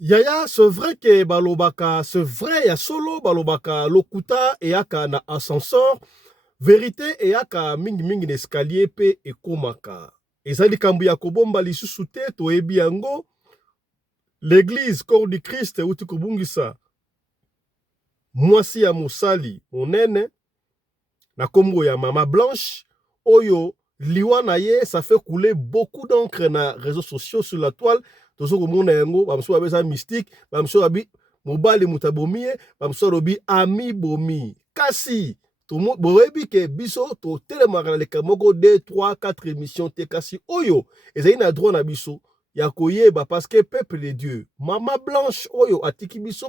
Yaya, c'est vrai que balobaka, c'est vrai, ya solo balobaka, lokuta et yaka na ascenseur, vérité et yaka mingi mingi n'escalier pe ekomaka. Ezali kambu ya kobomba lisusu te, toyebi yango, l'église, corps du Christ, uti kobungisa, mwasi ya mosali, monene, na kombo ya mama blanche, oyo, liwa na ye, ça fait couler beaucoup d'encre na réseaux sociaux sur la toile, tozo komona yango, bamso babeza mystique, bamso babi, mobali mutabomi ye, bamso robi ami bomi. Kasi, boyebi ke biso, to telemaka na leka moko 2, 3, 4 émissions te kasi, oyo, ezali na droit na biso, ya koyeba, parce que peuple de Dieu, mama blanche, oyo, atiki biso,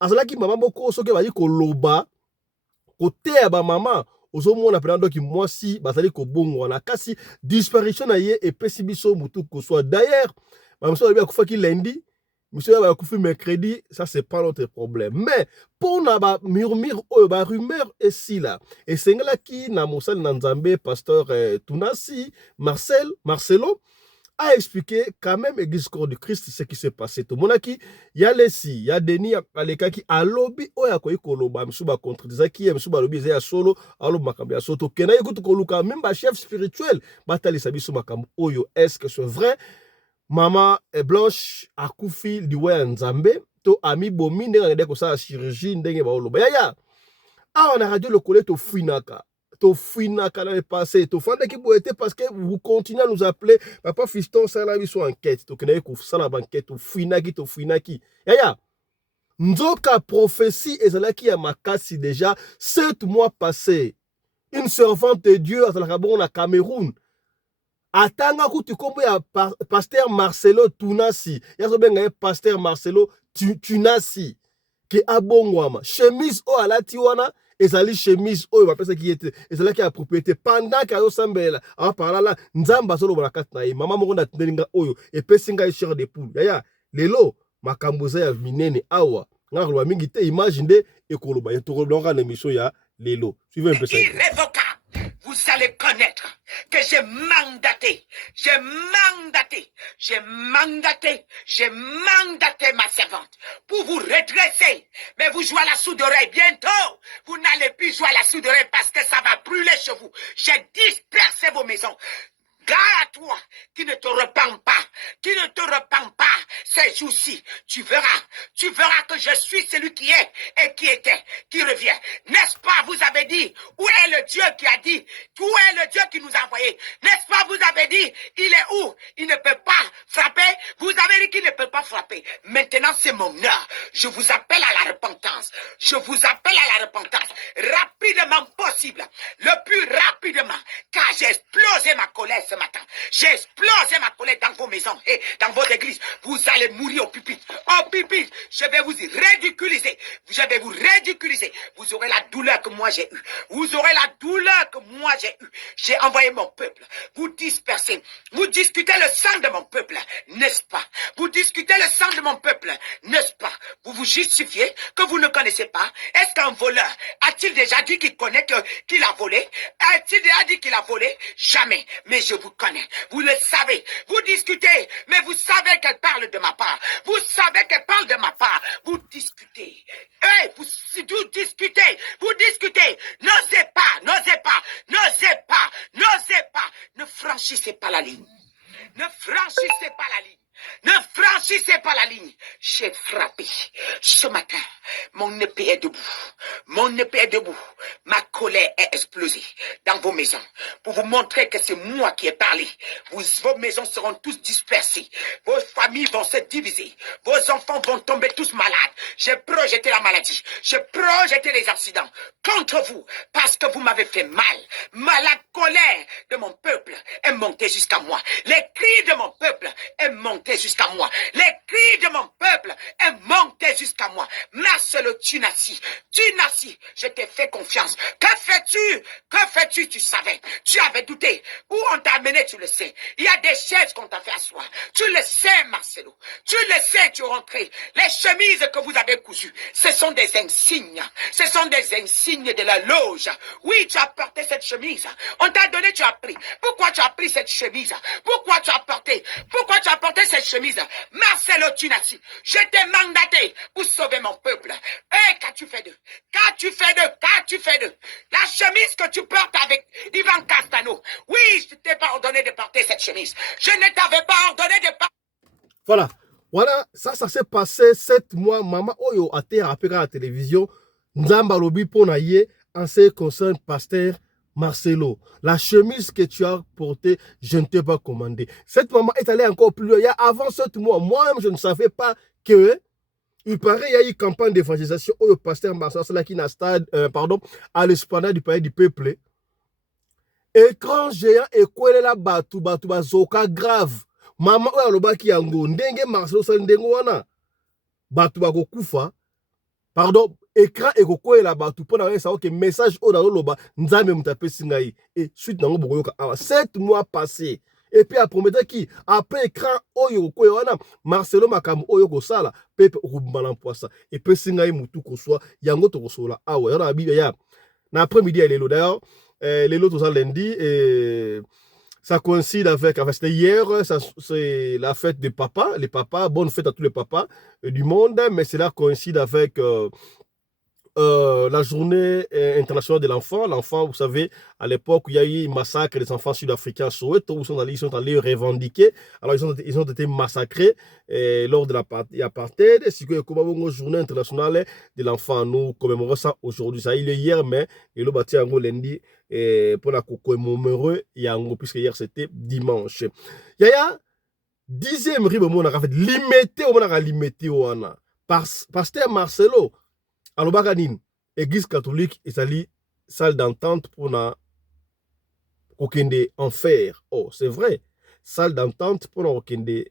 azalaki mama moko, soki bali koloba, koteya ba mama, ozomona pena doki mwasi bazali kobongwana kasi disparition na ye epesi biso mutu koswa. D'ailleurs bamoso balobi akufaki lundi, monsieur bakufi mercredi, ça c'est pas notre problème. Mais pour na ba murmure oyo ba rumeur esila esengelaki na mosali na Nzambe pasteur Tunasi Marcelo a expliqué quand même Église Corps du Christ ce qui s'est passé. Tout le monde qui y a lesi, y a Denis aleka qui a lobby oya ko ikoloba msuba contre zaki msuba lobby ya solo alo makambo ya soto kena ikutu koluka même ba chef spirituel batali sabiso makambo oyo. Est-ce que c'est vrai? Mama Blanche akufi liwe Nzambe to ami bomi ndenge ngende ko sa chirurgie ndenge ba oloba ya awa na radio lokole to fuinaka tofuinaka na passé tofandaki boye te parce que vous continuez à nous appeler papa fiston sala biso enquête tokendaki kosala banquête tofuinaki yaya nzoka prophétie ezalaki ya makasi déjà 7 mois passés. Une servante de Dieu azalaka bongo na Cameroun atanga kutu kombo ya pasteur Marcelo Tunasi yazobenga ye pasteur Marcelo Tunasi ke abongwama chemise o alati wana ezali chemise oyo bapesaki ye te ezalaki ya propriété pendant ke azosambela awaparala nzambe azoloba na kati na ye mama moko natindeli nga oyo epesi ngai chair de poule yaya lelo makambo eza ya minene awa nga koloba mingi te image nde ekoloba ye tokolobaka na émission ya lelo suivez un peu ça. Irrévocable. Vous allez connaître que j'ai mandaté ma servante pour vous redresser. Mais vous jouez à la sourde oreille bientôt. Vous n'allez plus jouer à la sourde oreille parce que ça va brûler chez vous. J'ai dispersé vos maisons. Gare à toi qui ne te repens pas, ces jours-ci, tu verras que je suis celui qui est et qui était, qui revient. N'est-ce pas, vous avez dit, où est le Dieu qui a dit, où est le Dieu qui nous a envoyés? N'est-ce pas, vous avez dit, il est où? Il ne peut pas frapper. Vous avez dit qu'il ne peut pas frapper. Maintenant, c'est mon heure. Je vous appelle à la repentance. Rapidement possible. Le plus rapidement, car j'ai explosé ma colère ce matin. J'ai explosé ma colère dans vos maisons et dans vos églises. Vous allez mourir au pupitre. Je vais vous ridiculiser. Vous aurez la douleur que moi j'ai eue. J'ai envoyé mon peuple. Vous dispersez. Vous discutez le sang de mon peuple, n'est-ce pas? Vous discutez le sang de mon peuple, n'est-ce pas? Vous vous justifiez que vous ne connaissez pas. Est-ce qu'un voleur a-t-il déjà dit qu'il connaît qu'il a volé? A-t-il déjà dit qu'il a volé? Jamais. Mais je vous connais. Vous le savez. Vous discutez, mais vous savez qu'elle parle de ma part. Vous discutez. Vous discutez. N'osez pas. Ne franchissez pas la ligne. J'ai frappé. Ce matin, mon épée est debout. Ma colère est explosée dans vos maisons pour vous montrer que c'est moi qui ai parlé. Vos maisons seront tous dispersées. Vos familles vont se diviser. Vos enfants vont tomber tous malades. J'ai projeté la maladie. J'ai projeté les accidents contre vous parce que vous m'avez fait mal. La colère de mon peuple est montée jusqu'à moi. Les cris de mon peuple est monté jusqu'à moi. Ma Marcelo Tunassi, je t'ai fait confiance. Que fais-tu? Que fais-tu? Tu savais. Tu avais douté. Où on t'a amené, tu le sais. Il y a des chaises qu'on t'a fait asseoir. Tu le sais, Marcelo. Tu le sais, tu es rentré. Les chemises que vous avez cousues, ce sont des insignes. Ce sont des insignes de la loge. Oui, tu as porté cette chemise. On t'a donné, tu as pris. Pourquoi tu as pris cette chemise? Pourquoi tu as porté? Pourquoi tu as porté cette chemise? Marcelo Tunassi, je t'ai mandaté pour sauver mon peuple. Et qu'as-tu fait d'eux? Qu'as-tu fait d'eux? Qu'as-tu fait d'eux? La chemise que tu portes avec Ivan Castano. Oui, je ne t'ai pas ordonné de porter cette chemise. Je ne t'avais pas ordonné de porter. Voilà. Voilà, ça s'est passé 7 mois. Maman Oyo a été rappelé à la télévision. Nzamba Lobi Ponaye, en ce qui concerne Pasteur Marcelo. La chemise que tu as portée, je ne t'ai pas commandé. Cette maman est allée encore plus loin. Avant 7 mois, moi-même, je ne savais pas que. Il paraît qu'il y a eu une campagne d'évangélisation où le pasteur Marcelo qui n'a stade, à l'esplanade du palais du peuple. Écran géant et quoi là batu zoka grave. Maman oyo alobaki yango ndenge Marcelo sala ndenge wana batu bakokufa. Pardon, écran ekokoyela batu pona na ça que message oyo naloba nzambe mutapesi ngai. Et suite nango bokoyoka awa 7 mois passés. Et puis après écran oyo koyo wana Marcelo makambo oyo kosala pepe okubala mpoisa et pesi ngai mutu koswa yango to kosola awa yana bible ya na après-midi ya lelo d'ailleurs lelo to lundi et ça coïncide avec c'était hier, c'est la fête des papas, les papas, bonne fête à tous les papas du monde, mais cela coïncide avec la journée internationale de l'enfant. L'enfant, vous savez, à l'époque, il y a eu un massacre des enfants sud-africains à Soweto, où ils sont allés revendiquer. Alors, ils ont été massacrés lors de l'apartheid. C'est que la journée internationale de l'enfant, nous commémorons ça aujourd'hui. Ça a eu lieu hier, mais il a été lundi pour la commémorer, puisque hier c'était dimanche. Il y a 10e ribe, on a fait limité, Pasteur Marcelo. Alors, l'église catholique est allée salle d'entente pour na okende enfer. Oh, c'est vrai. Salle d'entente pour na okende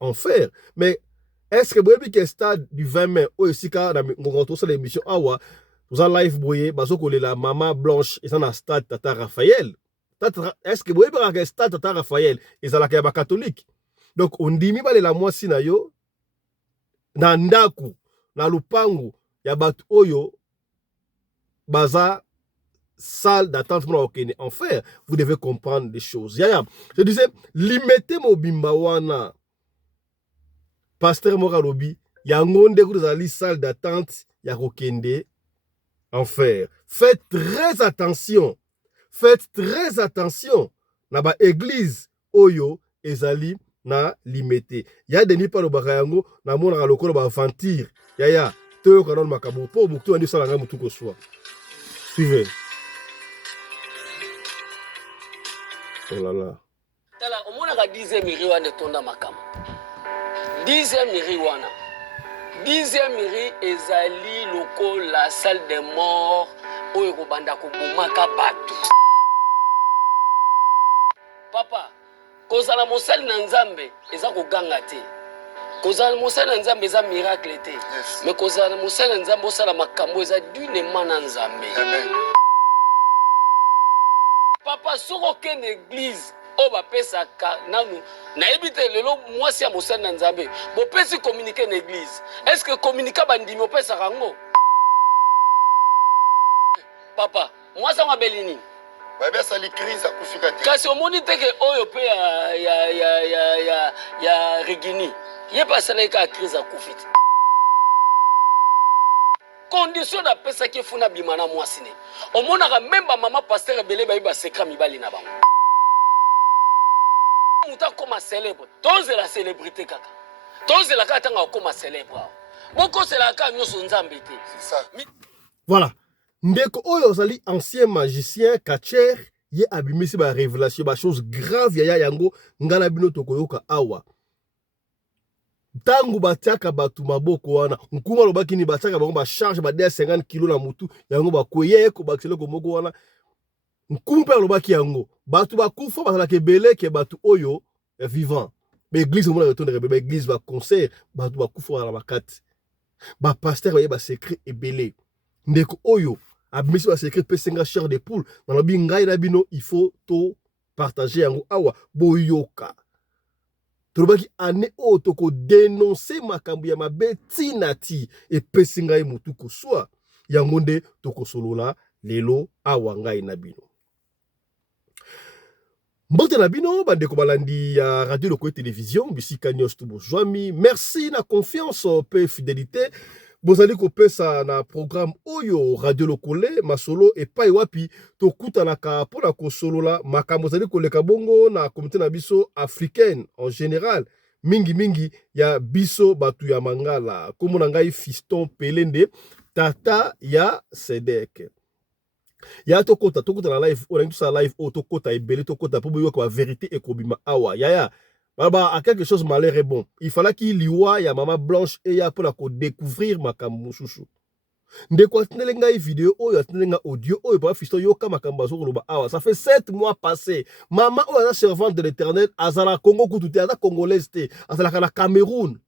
enfer. Mais est-ce que vous avez que stade du 20 mai, ou ici, quand on a sur l'émission, vous avez live boye, bazoko la maman blanche, et ça na stade Tata Raphaël. Est-ce que vous avez que stade Tata Raphaël, et ça la kaya catholique? Donc, on dit, mi la moisi na yo, na ndaku, na lupangu, ya batu oyo baza salle d'attente pour okene enfer. Vous devez comprendre des choses. Je disais limiter mobimba wana pasteur Moralobi yango nde kuzali salle d'attente ya kokende enfer. Faites très attention. Faites très attention na ba église oyo ezali na limité. Ya deni pa lo bakayango na mona lokolo ba aventure. Yaya Suivez. Oh là là. Tala omonaka 10e mairie wana etonda makambo. 10e mairie wana. 10e mairie ezali loko la salle des morts oyo kobanda kobomaka bato. Papa, kozala mosali na Nzambe eza koganga te. Kozala mosala na Nzambe eza miracle te. Mais kozala mosala na Nzambe osala makambo eza dunement na Nzambe. Amen. Papa soko ke l'église o ba pesa ka nanu na ebite lelo mwasi ya mosala na Nzambe. Bo pesi communiquer na église. Est-ce que communiquer bandimi o pesa kango? Papa, mwasi nga belini. Babesa li crise akufika te. Kasi omoni teke oyo pe ya Regini. Ye pas ça ka crise akufita. Condition da pesa ki funa bimana mwasi ne. Omona ka memba mama pasteur belé ba iba secret mibali na bango. Muta koma célèbre. Toze la célébrité kaka. Toze la kata nga koma célèbre. Boko c'est la ka nyoso Nzambe te. C'est ça. Voilà. Ndeko oyo ozali ancien magicien catcher ye abimisi ba révélation ba chose grave ya yango ngana bino tokoyoka awa. Tangu batiaka batu maboko wana nkuma lobaki ni batiaka bango ba charge ba 50 kg na mutu yango ba koye ko bakisele ko moko wana nkumpa lobaki yango batu bakufa bazala ke belé ke batu oyo vivant. Ba église mo na retourner ba église ba concert batu bakufa na bakati. Ba pasteur ba secret ebele. Ndeko oyo abimisi ba secret pe senga chair de poule. Na lobi ngai na bino il faut to partager yango awa boyoka. Tolobaki ane oyo toko dénoncer makambo ya mabe tina ti epesi ngai mutu koswa. Yango nde toko solola lelo awa ngai na bino. Mbote na bino bandeko balandi ya radio Lokoye télévision bisika nyos to bozwami. Merci na confiance pe fidélité. Bozali kopesa na programme oyo radio Lokole masolo epai wapi tokutanaka pona kosolola makambo zali koleka bongo na communauté na biso africaine en général. Mingi ya biso batu ya mangala. Komo na ngai Fiston Pelende tata ya Sedek. Ya tokota na live on tout ça live o tokota ebele tokota pour boyo kwa vérité ekobima awa ya baba a quelque chose malheur est bon. Il fallait qu'il liwa ya mama blanche et ya pour la découvrir makambo chouchou. Ndeko atindelenga vidéo oyo atindelenga audio oyo pa Fiston yoka makambo zo koloba awa. Ça fait 7 mois passés. Maman oyo servante de l'Éternel azala Congo kututé aza congolaise te azala kana Cameroun.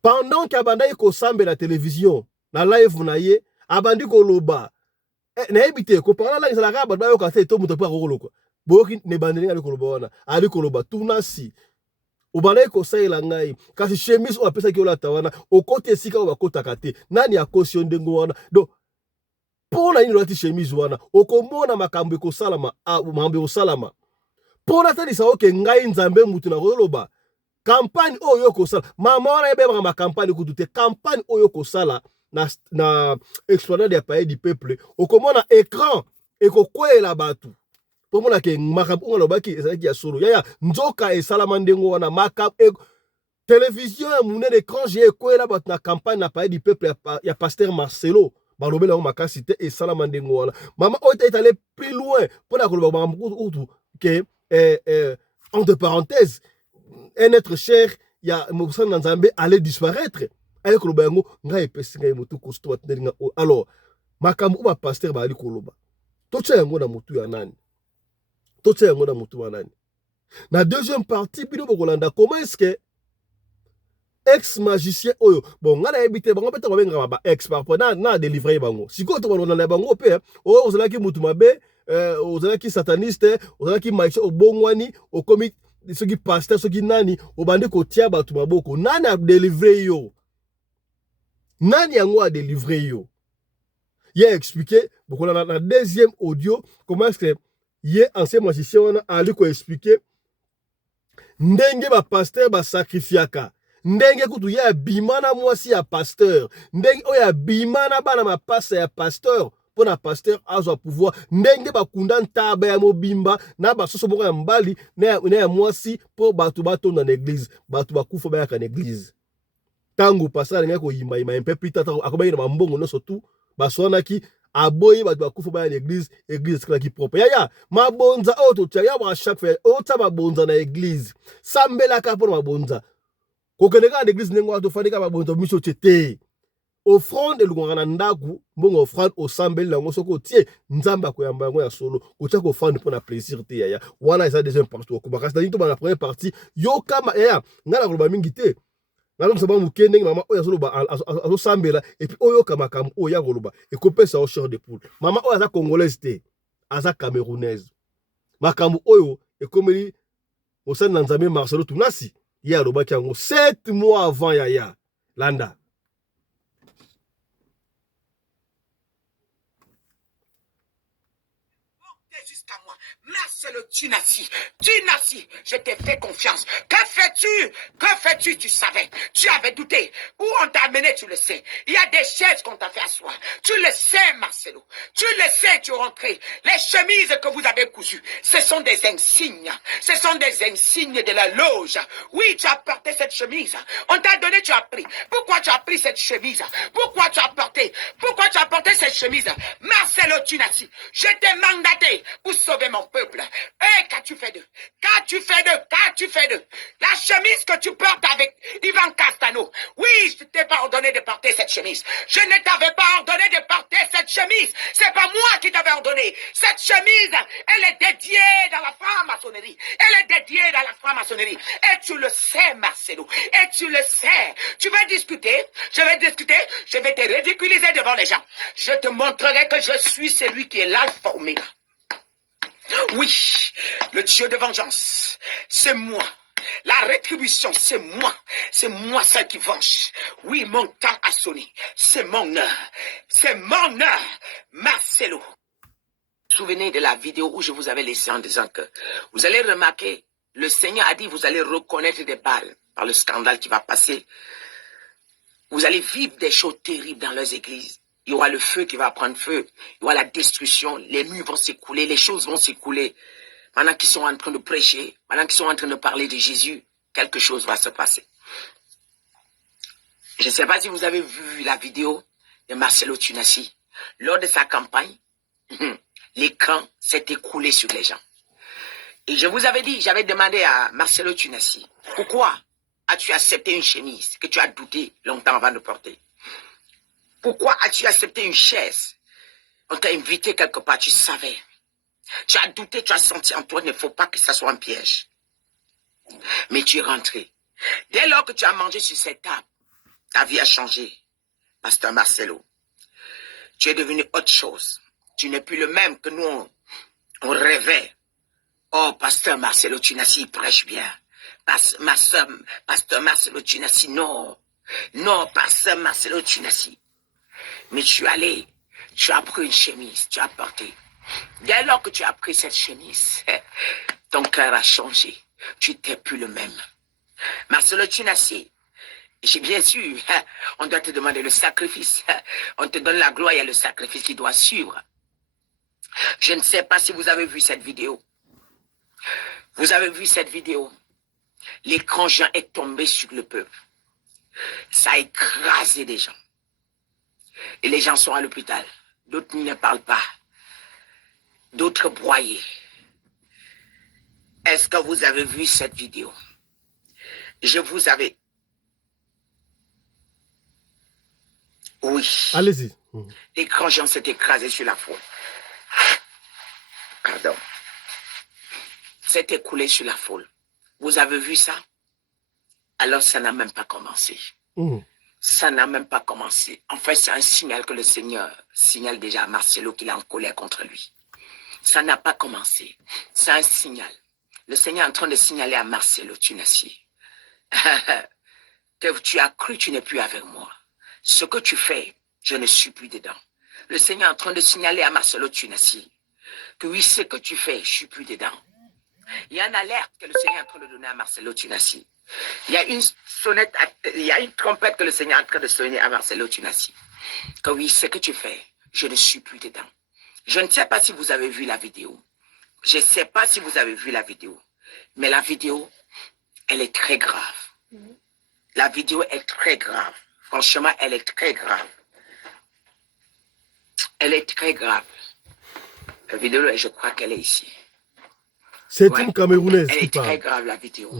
Pendant qu'abanda ko sambe la télévision na live na ye abandi koloba na ebité ko parla la ngala ba yo ka te to muto pa ko boki ne bandeli ali koloba wana ali koloba tunasi obala ko saela ngai kasi chemise o apesa ki olata wana okote sika o bakota kate nani akosi ndengo wana do pona ino lati chemise wana okomona makambo ko salama makambo ko salama pona tani sa oke ngai nzambe mutu na koloba campagne oyo ko sala mama wana ebe ba campagne ko dute campagne oyo ko sala na exploiter des pays du peuple okomona écran ekokwela batu pour mona ke makambo ngalobaki ezalaki ya solo ya nzoka esala mandengo wana makambo télévision ya munene écran j'ai ekokwela batu na campagne na pays du peuple ya pasteur Marcelo balobela o makasi te esala mandengo wana mama oyo est allé plus loin pour na koloba makambo que entre parenthèses un être cher ya Mokosana Nzambe allait disparaître. Aye koloba yango ngai epesi ngai motu kosto atnelinga alors makambo ba pasteur ba ali koloba tocha yango na motu ya nani tocha yango na motu ya nani na deuxième partie bino bokolanda comment est-ce que ex magicien oyo bon ngana ebité bango peta babenga ba ex par rapport na délivrer bango siko to balona na bango pe o ozalaki motu mabe ozalaki sataniste ozalaki magicien obongwani okomi soki pasteur soki nani obandi kotia batu maboko nani a délivrer yo. Nani yango a délivré yo. Il a expliqué, beaucoup dans la deuxième audio, comment est-ce que il est ancien magicien a allé ko expliquer ndenge ba pasteur ba sacrifiaka. Ndenge kutu ya bimana mwasi ya pasteur. Ndenge oya bimana bana ma passe ya pasteur. Pour na pasteur azo pouvoir ndenge ba kunda ntaba ya mobimba na ba soso moko ya mbali na mwasi pour batu bato na l'église. Batu ba kufa ba ya kan église. Tango pasala ngako yimba un peu plus tard akobayi na mbongo no surtout basonaki aboyi ba kufa ba l'église église qui propre ya mabonza auto tia ba chaque fois auto mabonza na église sambela ka pour mabonza kokeneka na église nengo to fanika mabonza miso tete offrande lungana ndaku mbongo offrande au sambeli nango soko tie nzamba ko yamba yango ya solo otia ko offrande pour na plaisir te ya wana eza deuxième partie ko bakasa ni to ba na première partie yo kama ya ngala ko ba mingi te. Nalo msaba mukende mama oya soloba azo sambela et puis oyo kamakambo oya koloba et kopesa au chair de poule mama oya za congolaise te aza camerounaise makambo oyo ekomeli osana na Nzambe Marcelo tunasi ya loba kiango 7 mois avant ya landa jusqu'à moi. Marcelo Tunasi, je t'ai fait confiance. Que fais-tu? Que fais-tu? Tu savais. Tu avais douté. Où on t'a amené, tu le sais. Il y a des chaises qu'on t'a fait asseoir. Tu le sais, Marcelo. Tu le sais, tu es rentré. Les chemises que vous avez cousues, ce sont des insignes. Ce sont des insignes de la loge. Oui, tu as porté cette chemise. On t'a donné, tu as pris. Pourquoi tu as pris cette chemise? Pourquoi tu as porté? Pourquoi tu as porté cette chemise? Marcelo Tunasi, je t'ai mandaté pour sauver mon peuple. Qu'as-tu fait d'eux? Qu'as-tu fait d'eux? Qu'as-tu fait d'eux? La chemise que tu portes avec Ivan Castano. Oui, je ne t'ai pas ordonné de porter cette chemise. Je ne t'avais pas ordonné de porter cette chemise. C'est pas moi qui t'avais ordonné. Cette chemise, elle est dédiée dans la franc-maçonnerie. Elle est dédiée dans la franc-maçonnerie. Et tu le sais, Marcelo. Et tu le sais. Tu vas discuter. Je vais discuter. Je vais te ridiculiser devant les gens. Je te montrerai que je suis celui qui est l'alpha oméga. Oui, le Dieu de vengeance, c'est moi. La rétribution, c'est moi. C'est moi celle qui venge. Oui, mon temps a sonné. C'est mon heure. C'est mon heure. Marcelo. Vous vous souvenez de la vidéo où je vous avais laissé en disant que vous allez remarquer, le Seigneur a dit vous allez reconnaître des balles par le scandale qui va passer. Vous allez vivre des choses terribles dans leurs églises. Il y aura le feu qui va prendre feu. Il y aura la destruction. Les murs vont s'écouler. Les choses vont s'écouler. Pendant qu'ils sont en train de prêcher, pendant qu'ils sont en train de parler de Jésus, quelque chose va se passer. Je ne sais pas si vous avez vu la vidéo de Marcelo Tunasi. Lors de sa campagne, l'écran s'est écoulé sur les gens. Et je vous avais dit, j'avais demandé à Marcelo Tunasi, pourquoi as-tu accepté une chemise que tu as douté longtemps avant de porter? Pourquoi as-tu accepté une chaise? On t'a invité quelque part, tu savais. Tu as douté, tu as senti en toi, il ne faut pas que ça soit un piège. Mais tu es rentré. Dès lors que tu as mangé sur cette table, ta vie a changé. Pasteur Marcelo, tu es devenu autre chose. Tu n'es plus le même que nous, on rêvait. Oh, Pasteur Marcelo Tunasi, il prêche bien. Pasteur Marcelo Tunasi, non. Non, Pasteur Marcelo Tunasi. Mais tu es allé, tu as pris une chemise, tu as porté. Dès lors que tu as pris cette chemise, ton cœur a changé. Tu n'es plus le même. Marcelo Tunasi, bien sûr, on doit te demander le sacrifice. On te donne la gloire, il y a le sacrifice qui doit suivre. Je ne sais pas si vous avez vu cette vidéo. Vous avez vu cette vidéo. L'écran géant est tombé sur le peuple. Ça a écrasé des gens. Et les gens sont à l'hôpital. D'autres ne parlent pas. D'autres broyés. Est-ce que vous avez vu cette vidéo? Je vous avais... Oui. Allez-y. L'écran géant s'est écrasé sur la foule. Pardon. S'est écoulé sur la foule. Vous avez vu ça? Alors ça n'a même pas commencé. Ça n'a même pas commencé. En fait, c'est un signal que le Seigneur signale déjà à Marcelo qu'il est en colère contre lui. Ça n'a pas commencé. C'est un signal. Le Seigneur est en train de signaler à Marcelo Tunasi que tu as cru, tu n'es plus avec moi. Ce que tu fais, je ne suis plus dedans. Le Seigneur est en train de signaler à Marcelo Tunasi que oui, ce que tu fais, je ne suis plus dedans. Il y a une alerte que le Seigneur est en train de donner à Marcelo Tunasi. Il y a une sonnette, il y a une trompette que le Seigneur est en train de sonner à Marcelo Tunasi. Que oui, ce que tu fais, je ne suis plus dedans. Je ne sais pas si vous avez vu la vidéo. Je ne sais pas si vous avez vu la vidéo. Mais la vidéo, elle est très grave. La vidéo est très grave. Franchement, elle est très grave. Elle est très grave. La vidéo, je crois qu'elle est ici. C'est une Camerounaise elle qui est parle. très grave, la vidéo.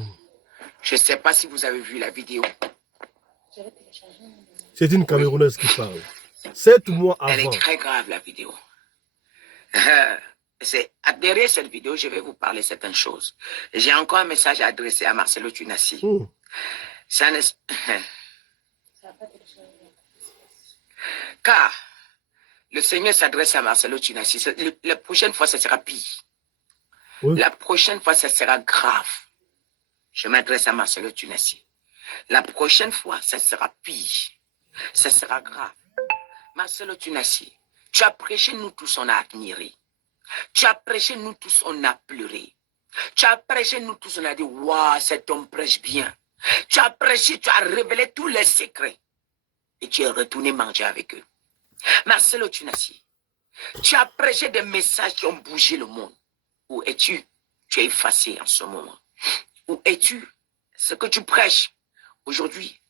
Je ne sais pas si vous avez vu la vidéo. C'est une Camerounaise qui parle. 7 mois avant. Elle est très grave, la vidéo. Derrière cette vidéo, je vais vous parler certaines choses. J'ai encore un message à adresser à Marcelo Tunasi. Ça ne... Car le Seigneur s'adresse à Marcelo Tunasi. La prochaine fois, ça sera pire. La prochaine fois, ça sera grave. Je m'adresse à Marcelo Tunasi. La prochaine fois, ça sera pire. Ça sera grave. Marcelo Tunasi, tu as prêché, nous tous, on a admiré. Tu as prêché, nous tous, on a pleuré. Tu as prêché, nous tous, on a dit, waouh, cet homme prêche bien. Tu as prêché, tu as révélé tous les secrets. Et tu es retourné manger avec eux. Marcelo Tunasi, tu as prêché des messages qui ont bougé le monde. Où es-tu? Tu es effacé en ce moment. Où es-tu? Ce que tu prêches aujourd'hui,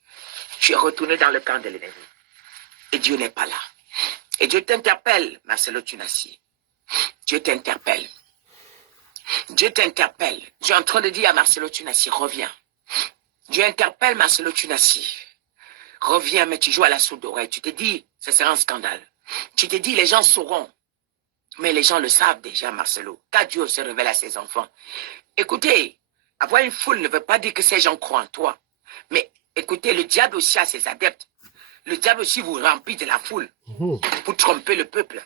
tu es retourné dans le camp de l'ennemi. Et Dieu n'est pas là. Et Dieu t'interpelle, Marcelo Tunasi. Dieu t'interpelle. Dieu t'interpelle. Tu es en train de dire à Marcelo Tunassi, reviens. Dieu interpelle Marcelo Tunassi. Reviens, mais tu joues à la sourde oreille. Tu te dis, ce sera un scandale. Tu te dis, les gens sauront. Mais les gens le savent déjà, Marcelo. Car Dieu se révèle à ses enfants. Écoutez, avoir une foule ne veut pas dire que ces gens croient en toi. Mais écoutez, le diable aussi a ses adeptes. Le diable aussi vous remplit de la foule pour tromper le peuple.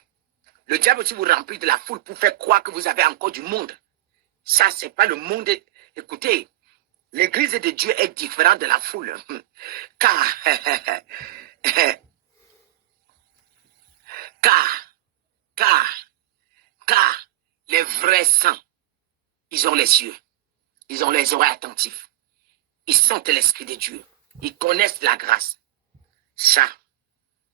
Le diable aussi vous remplit de la foule pour faire croire que vous avez encore du monde. Ça, c'est pas le monde. Écoutez, l'église de Dieu est différente de la foule. Car, car les vrais saints, ils ont les yeux, ils ont les oreilles attentifs. Ils sentent l'esprit de Dieu. Ils connaissent la grâce. Ça,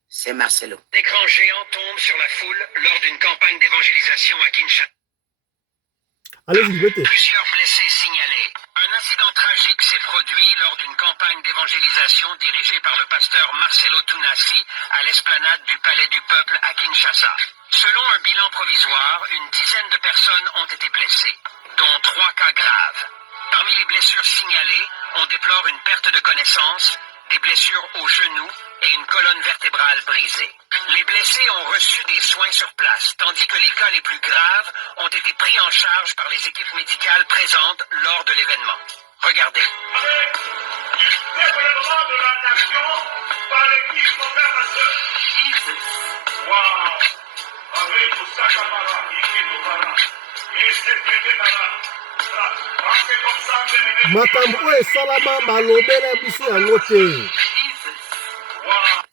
c'est Marcelo. L'écran géant tombe sur la foule lors d'une campagne d'évangélisation à Kinshasa. Allez-y, votez. Plusieurs blessés signalés. Un incident tragique s'est produit lors d'une campagne d'évangélisation dirigée par le pasteur Marcelo Tunassi à l'esplanade du Palais du Peuple à Kinshasa. Selon un bilan provisoire, une dizaine de personnes ont été blessées, dont 3 cas graves. Parmi les blessures signalées, on déplore une perte de connaissance, des blessures aux genoux et une colonne vertébrale brisée. Les blessés ont reçu des soins sur place, tandis que les cas les plus graves ont été pris en charge par les équipes médicales présentes lors de l'événement. Regardez. Avec du développement de la nation par l'équipe opérateur. Wow! Avec tout ça, Kamara, Ikitobara, et Sekekekara. C'est comme ça que les makambo esalama balobela biso yango te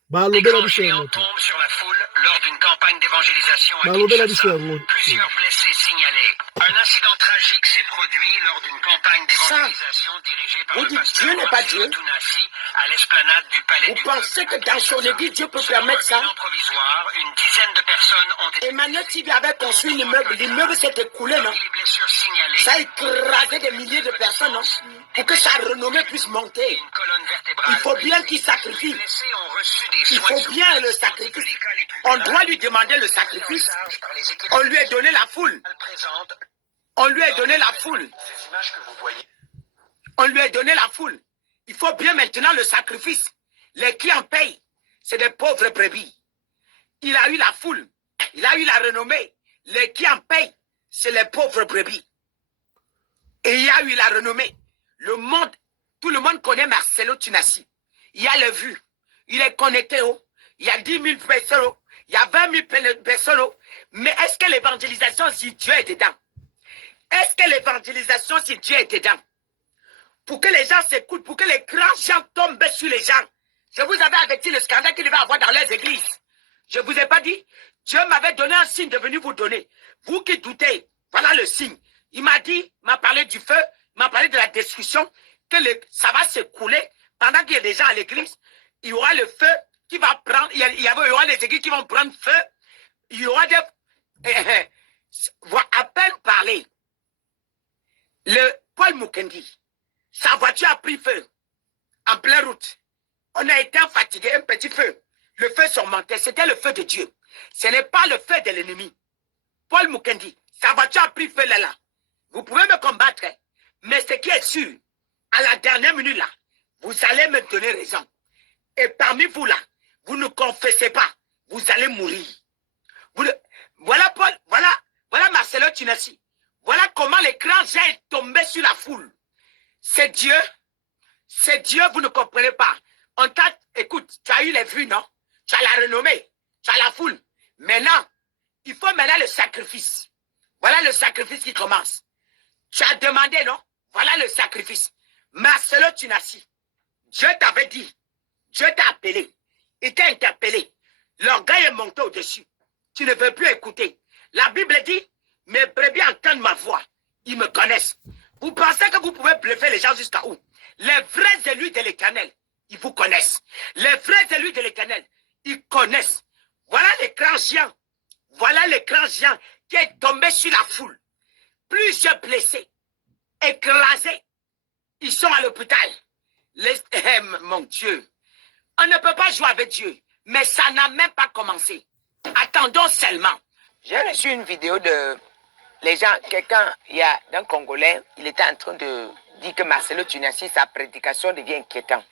balobela biso L'écran géant yango te tombe sur la foule lors d'une campagne d'évangélisation à balobela biso Kinshasa. yango te Plusieurs blessés signalés. Un incident tragique s'est produit lors d'une campagne d'évangélisation dirigée par Vous le dites pasteur Dieu n'est pas Marcelo Dieu? Tunassi à l'esplanade du Palais Vous du pensez Peuple que à dans son Kinshasa. église, Dieu peut Selon permettre un ça? bilan provisoire, une dizaine de personnes ont été Emmanuel Tibi avait construit l'immeuble s'est écoulé, non? Parmi les blessures signalées. Ça a écrasé des milliers de personnes, non? Pour que sa renommée puisse monter. Une colonne vertébrale Il faut bien brisée. qu'il sacrifie. Les blessés ont reçu des Il soins faut sur bien place, le tandis que sacrifice. les cas les plus On graves doit lui demander le pris en sacrifice. charge par les équipes On lui a donné la foule. présentes. On lui a donné la foule. Ces images que vous voyez. On lui a donné la foule. Il faut bien maintenant le sacrifice. Les clients payent. C'est des pauvres brebis. Il a eu la foule. Il a eu la renommée. Les clients payent. C'est les pauvres brebis. Et il y a eu la renommée. Le monde, tout le monde connaît Marcelo Tunassi. Il y a le vues. Il est connecté. Oh. Il y a 10 000 personnes. Oh. Il y a 20 000 personnes. Oh. Mais est-ce que l'évangélisation, si Dieu est dedans? Est-ce que l'évangélisation, si Dieu est dedans? Pour que les gens s'écoutent, pour que les grands gens tombent sur les gens. Je vous avais averti le scandale qu'il va avoir dans les églises. Je ne vous ai pas dit? Dieu m'avait donné un signe de venir vous donner. Vous qui doutez, voilà le signe. Il m'a dit, il m'a parlé du feu, il m'a parlé de la destruction, que ça va s'écouler. Pendant qu'il y a des gens à l'église, il y aura le feu qui va prendre, il y aura des églises qui vont prendre feu. Il y aura des... à peine parler. Le Paul Mukendi, sa voiture a pris feu en pleine route. On a été fatigué, un petit feu. Le feu surmontait, c'était le feu de Dieu. Ce n'est pas le feu de l'ennemi. Paul Mukendi, sa voiture a pris feu là. Vous pouvez me combattre, mais ce qui est sûr, à la dernière minute là, vous allez me donner raison. Et parmi vous là, vous ne confessez pas, vous allez mourir. Voilà Paul, voilà Marcelo Tunassi. Voilà comment les grands gens sont tombés sur la foule. C'est Dieu, vous ne comprenez pas. Écoute, tu as eu les vues, non? Tu as la renommée, tu as la foule. Maintenant, il faut maintenant le sacrifice. Voilà le sacrifice qui commence. Tu as demandé, non? Voilà le sacrifice. Marcelo Tunassi, Dieu t'avait dit, Dieu t'a appelé, il t'a interpellé. L'orgueil est monté au-dessus. Tu ne veux plus écouter. La Bible dit, mes brebis entendent ma voix. Ils me connaissent. Vous pensez que vous pouvez bluffer les gens jusqu'à où? Les vrais élus de l'Éternel, ils vous connaissent. Les vrais élus de l'Éternel, ils connaissent. Voilà les grands géants. Voilà les grands géants qui est tombé sur la foule. Plusieurs blessés, écrasés. Ils sont à l'hôpital. Mon Dieu. On ne peut pas jouer avec Dieu. Mais ça n'a même pas commencé. Attendons seulement. J'ai reçu une vidéo de les gens, quelqu'un, il y a un Congolais, il était en train de dire que Marcelo Tunassi, sa prédication devient inquiétante.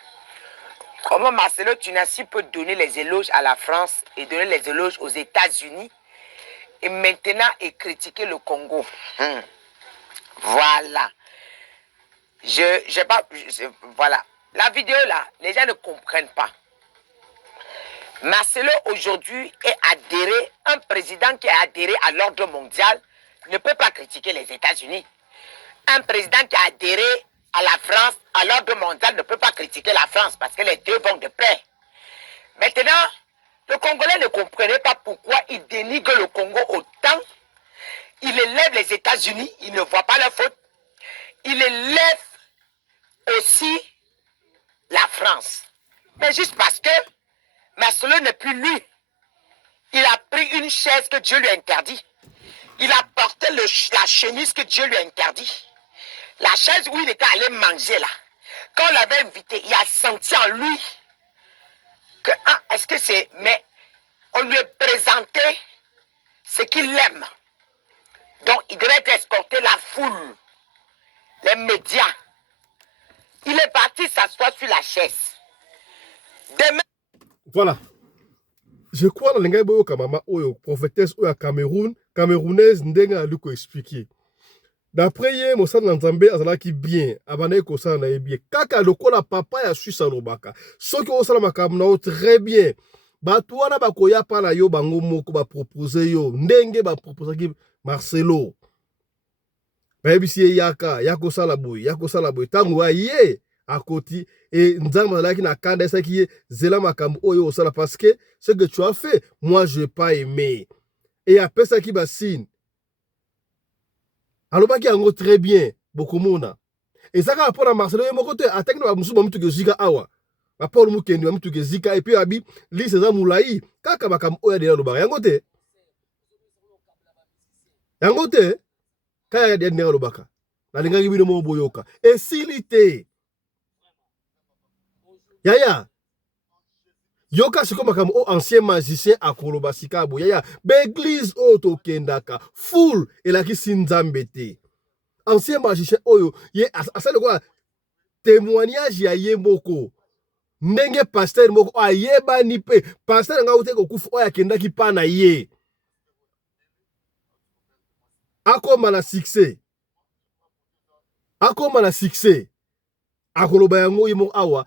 Comment Marcelo Tunassi peut donner les éloges à la France et donner les éloges aux États-Unis et maintenant critiquer le Congo? Voilà. Voilà. La vidéo là, les gens ne comprennent pas. Marcelo aujourd'hui est adhéré, un président qui est adhéré à l'ordre mondial ne peut pas critiquer les États-Unis. Un président qui a adhéré à la France, à l'ordre mondial, ne peut pas critiquer la France parce que les deux vont de pair. Maintenant, le Congolais ne comprenait pas pourquoi il dénigre le Congo autant. Il élève les États-Unis, il ne voit pas leur faute. Il élève aussi la France. Mais juste parce que Marcelo n'est plus lui. Il a pris une chaise que Dieu lui a interdit. Il a porté la chemise que Dieu lui a interdit. La chaise où il était allé manger là. Quand on l'avait invité, il a senti en lui que, est-ce que c'est... Mais on lui a présenté ce qu'il aime. Donc il devait escorter la foule, les médias. Il est parti s'asseoir sur la chaise. Demain... Voilà. Je crois que les Kamama oyo prophétesse oyo camerounaise ndenga aliko expliquer. D'après ye Mosala Nzambe azalaki bien, abanaye kosala na bien. Kaka lokola papa ya Suisse alobaka. Soki osala makambo na très bien. Bato wana bakoya pa na yo bango moko ba proposer yo ndenge ba proposer ki Marcelo. Bayebisi ye yako sala boy tango aye akoti et Nzambe azalaki na kanda esaki ye zela makambo oyo osala parce que ce que tu as fait, moi je n'ai pas aimé. Et après ça qui va signe. Alors qui en très bien beaucoup mona. Et ça quand rapport à Marcelo moko te attaque na musuba mutu ke zika awa. Ba Paul Mukendi mutu ke zika et puis abi li César Moulayi kaka makambo oya de loba yango te. Yango te kaya de ndera lobaka. Na linga bino mo boyoka. Et silité. Yaya. Yoka siko makambo o ancien magicien akoloba sikabo. Yaya. Beglise oto kendaka. Full elaki sinzambete. Ancien magicien oyo. Ye asale quoi témoignage ya ye moko. Ndenge pasteur moko ayeba ni pe. Pasteur nga ute kokufu oya kendaki pa na ye. Akoma na succès. Akoma na succès. Akoloba yango yimo awa.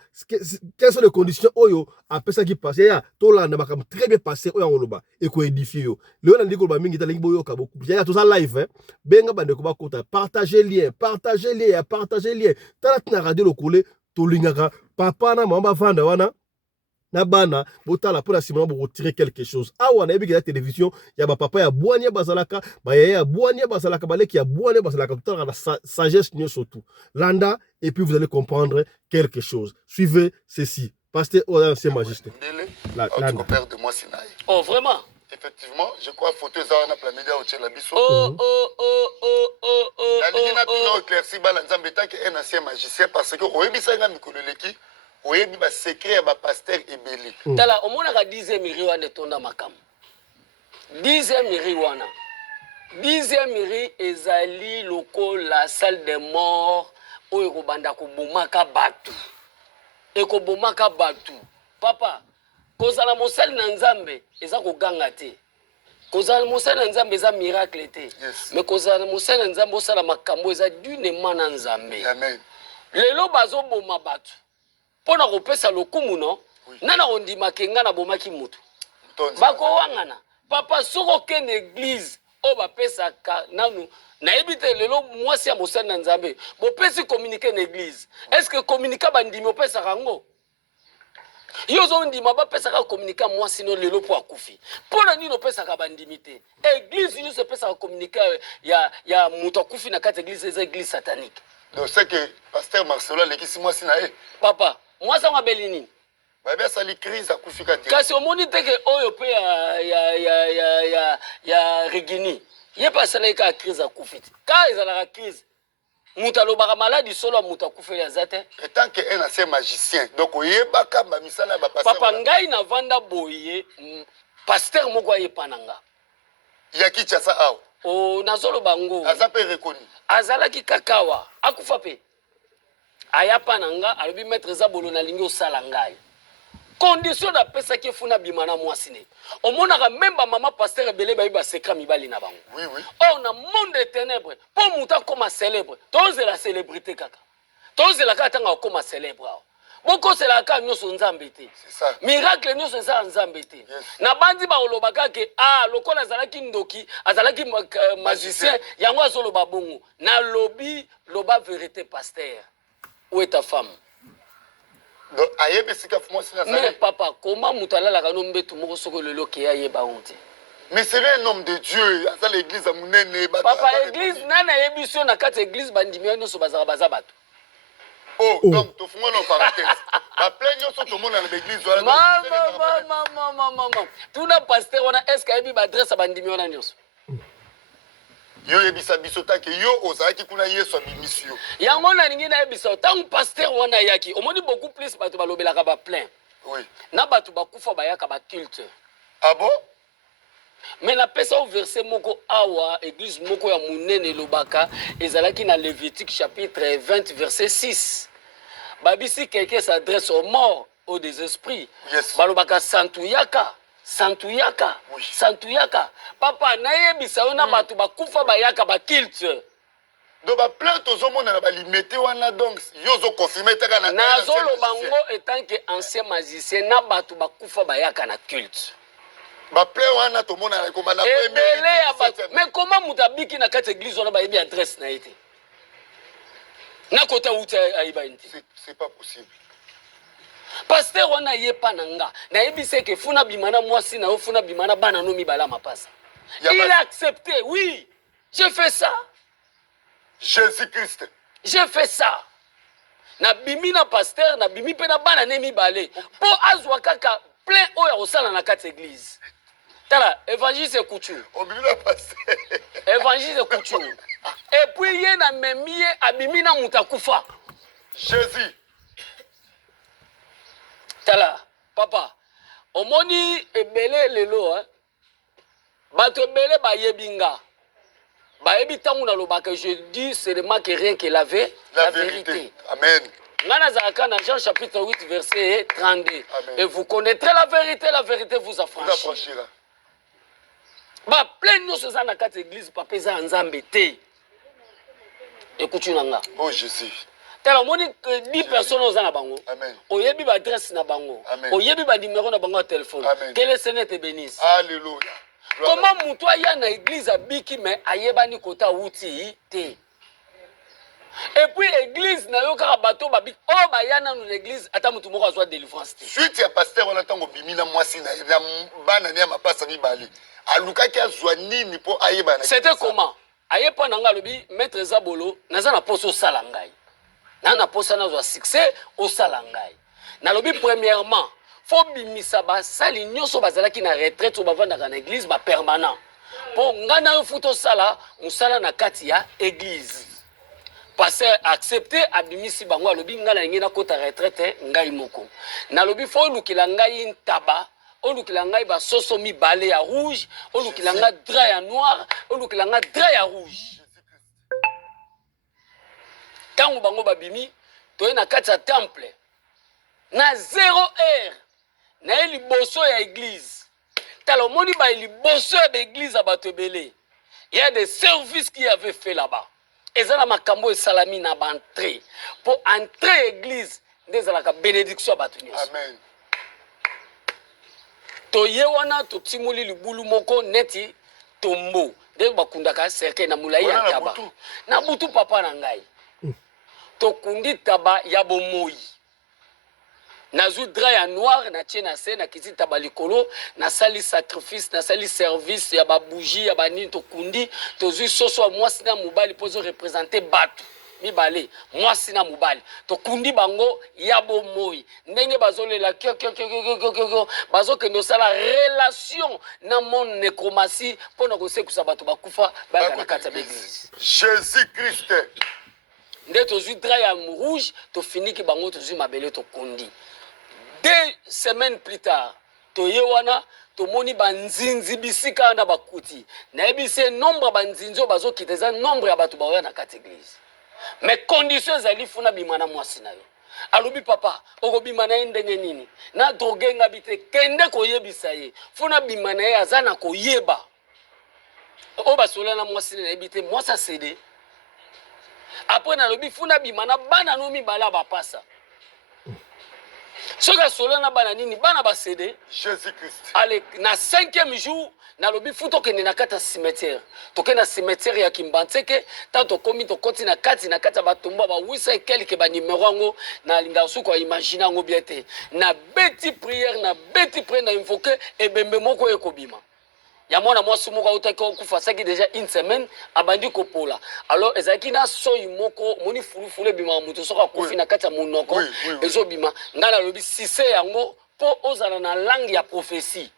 Quelles sont les conditions oyo après ça qui passe? Ya tolanda makam très bien passé oyo ngoloba et ko édifier yo. Le on a dit ko ba mingi talingi boyo ka beaucoup. Ya tout ça live hein. Benga bande ko ba kota partager lien. Tala tina radio lokole tolingaka papa na mama vanda wana. Na bana botala pour la simon pour retirer quelque chose. Awa na ebi la télévision ya ba papa ya boania bazalaka, ba ya boania bazalaka, baleki ya boania bazalaka, tout la sagesse ni surtout. Landa et puis vous allez comprendre quelque chose. Suivez ceci. Pasteur ancien magistrat. Landa. Père de moi Sinaï. Oh vraiment? Effectivement, je crois photo ça on a plein média au Tchela Bisso. La ligne n'a pas éclairci ba Nzambe tant qu'un ancien magicien parce que oyebisa nga mikolo leki. Oyebi ba secret ya ba pasteur ebeli. Tala omona ka 10e miri wana tonda makam. 10e miri wana. 10e miri ezali loko la salle des morts oyo ko banda ko bomaka batu. E ko bomaka batu. Papa, kozala mosali na Nzambe eza ko ganga te. Kozala mosali na Nzambe eza miracle te. Mais kozala mosali na Nzambe osala makambo eza dunement na Nzambe. Amen. Lelo bazo boma batu. Pona kopesa lokumu no nana ondima kenga na bomaki mutu bako wangana papa soko ken église o ba pesa ka nanu na ebite lelo mwasi ya mosali na Nzambe bo pesi communiquer na église est-ce que communiquer bandimi opesa kango yo zo ndima ba pesa ka communiquer mwasi no lelo po akufi pona nino pesa ka bandimi te église yo se pesa ka communiquer ya mutu akufi na kati église eza église satanique. Donc c'est que pasteur Marcelo lekisi mwasi na ye papa moi ça m'appelle nini ba sali crise akufika te kasi omoni teke oyo pe ya Regini ye pa sala ka crise akufiti ka ezala crise muta lobaka maladi solo muta akufeli azate et tant que un ancien magicien donc oyebaka ba misala ba pasteur papa ngai na vanda boye pasteur moko aye pananga ya Kinshasa awo o nazolo bango aza pe reconnu azalaki kakawa akufa pe ayapa nanga alobi maître Zabolo na lingi osala ngai condition napesaki efuna bima na mwasi ne omonaka même bamama pasteur ebele bayi baseka mibali na bango oui oui oyo na monde de ténèbre mpo moto akoma célèbre tozela célébrité kaka tozela kaka ntango akoma célèbre awa bokoselaka kaka nyonso nzambe te miracle nyonso eza nzambe te na bandi baolobaka ke lokola azalaki ndoki azalaki magicien yango azoloba bongo nalobi loba vérité pasteur où est ta femme? donc ayebisika mwasi na mais papa comment moto alalaka no mbetu moko soko lelo ke ayeba honte mais c'est un homme de Dieu aza l'église ya munene papa église nana yebi so na kati église bandimi nyonso bazaka baza bato oh donc tofungola na parenthèse ba plein nyonso tomona na l'église wala mama tuna pasteur wana est-ce que ayebi ba adresse bandimi wana nyonso yo yebisa biso take yo ozalaki kuna Yesu abimisi yo yango nalingi nayebisa ntango pasteur wana yaki omoni beaucoup plus bato balobelaka ba plein oui na bato bakufa bayaka ba culte ah bon mais napesa o verset moko awa église moko ya munene lobaka ezalaki na Lévitique chapitre 20 verset 6 babisi quelqu'un s'adresse aux morts aux des esprits yes balobaka santuyaka oui. Santuyaka papa nayebisa yo na bato bakufa bayaka ba culte donc ba plein tozomona na balimete wana donc yo zo confirmer taka na nazoloba ngo etant que ancien magicien na bato bakufa bayaka na culte ba plein wana tomona na komana ebele ya bato mais comment moto abiki na kati église wana bayebi adresse na ye te na kota uti ayiba ye te c'est pas possible pasteur wana ye pa na nga nayebisi ke funa bimana mwasi na yo funa bimana bana no mibala mapasa il a accepté oui j'ai fait ça Jésus-Christ j'ai fait ça na bimi na pasteur na bimi pe na bana ne mibale po azwa kaka plein oyo osala na kati église tala évangile c'est couture obimi na pasteur évangile c'est couture et puis ye na memie abimi na mutakufa Jésus tala papa omoni ebele lelo bato ebele bayebi nga bayebi tangu na lobaka je dis seulement que rien que la vérité amen nga nazalaka na Jean chapitre 8 verset 32 amen. Et vous connaîtrez la vérité vous affranchira ba plein nyonso eza na kati église papa eza ya nzambe te ekutu na nga oh Jésus tala omoni 10 personnes oza na bango oyebi ba adresse na bango oyebi ba numéro na bango ya téléphone que le Seigneur te bénisse alléluia comment moto aya na église abiki mais ayebani kota uti te et puis église na yo kaka bato babiki oyo baya nanu na église ata motu moko azwa délivrance te suite ya pasteur wana ntango bimi na mwasi na bana ne ya mapasa mibale alukaki azwa nini mpo ayebana c'était comment ayepa na nga alobi maître Zabolo naza na poso osala ngai na posa nazwa succès osala ngai nalobi premièrement faut bimisa basali nyonso bazalaki na retraite oyo bavandaka na église bapermanent mpo ngai na yo futa osala mosala na kati ya église pasteur accepté abimisi bango alobi ngai nalingi nakota retraite ngai moko nalobi fo olukila ngai ntaba olukila ngai basoso mibale ya rouge olukila ngai drap ya noir olukila ngai drap ya rouge ntango bango babimi toye na kati ya temple na 0 heure naye liboso ya église tala omoni baye liboso ya baéglise ya bato ebele il y a des services qui avaient fait là-bas eza na makambo esalami na baentrée mpo entrée église nde ezalaka bénédiction ya bato nyonso amen toye wana totimoli libulu moko neti tombo nde bakundaka cercueil na molai ya taba na butu papa na ngai tokundi taba ya bomoi nazwi drap ya noir natie na se nakiti taba likolo nasali sacrifice nasali service ya babougie ya banini tokundi tozwi soso ya mwasi na mobali mpo ezorepresente bato mibale mwasi na mobali tokundi bango ya bomoi ndenge bazolela kyo bazokende osala relation na monde nécromancie mpo na kosekusa bato bakufa bayaka na kati ya baeglise Jésus Christ nde tozwi drap ya rouge tofiniki bango tozwi mabele tokundi 2 semaines plus tard toye wana tomoni banzinzi bisika na bakuti nayebi se nombre banzinzi bazokita eza nombre ya bato baoya na kati église mais condition ezali funa bima na mwasi na yo alobi papa okobima na ye ndenge nini na droge nga bite kende koyebisa ye funa bima na ye aza na koyeba oyo basola na mwasi na yebi te mwasi asede apres nalobi funa bima na bana no mibala bapasa soki asola na bana nini bana basede Jésus-Christ. ale na 5e jour nalobi fu tokende na kati ya cimetière tokende na cimetière ya Kimbantseke ta tokomi tokoti na kati ya batomba bawisa ekelke banimero yango nalinga suku aimagine yango bien te na beti prière na invoke ebembe moko ekobima ya mwana mwasi moko autaki okufa saki déjà une semaine abandi kopola alors ezalaki na soyi moko moni fulufulu ebima moto soki akufi na kati ya monoko ezobima ngai nalobi sise yango mpo ozala na langue ya prophétie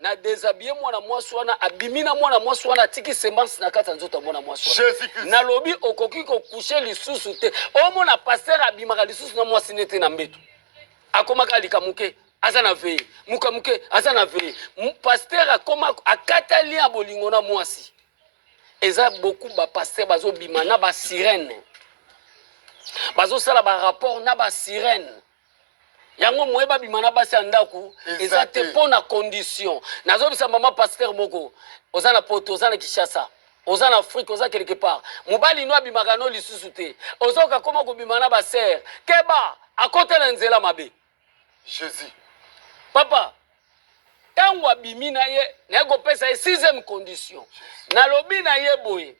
na déshabillé mwana mwasi wana abimi na mwana mwasi wana atiki semence na kati ya nzoto ya mwana mwasi wana nalobi okoki kokushe lisusu te omona paster abimaka lisusu na mwasi nete na mbeto akomaka likamuke aza na veye mukamuke aza na veye paster akoma akatali ya bolingo na mwasi eza beaucoup bapaster bazobima na basirene bazosala barapport na basirene yango moyeba bima na basi ya ndako eza te mpo na condition nazobisa mama paster moko oza na poto oza na Kinshasa oza na Afrique oza quelque part mobali no abimaka no lisusu te ozoka koma kobima na baser keba akotela nzela mabe Jésus. Papa, tango abimi na ye, na kopesa ye 6e condition. Nalobi na ye boye,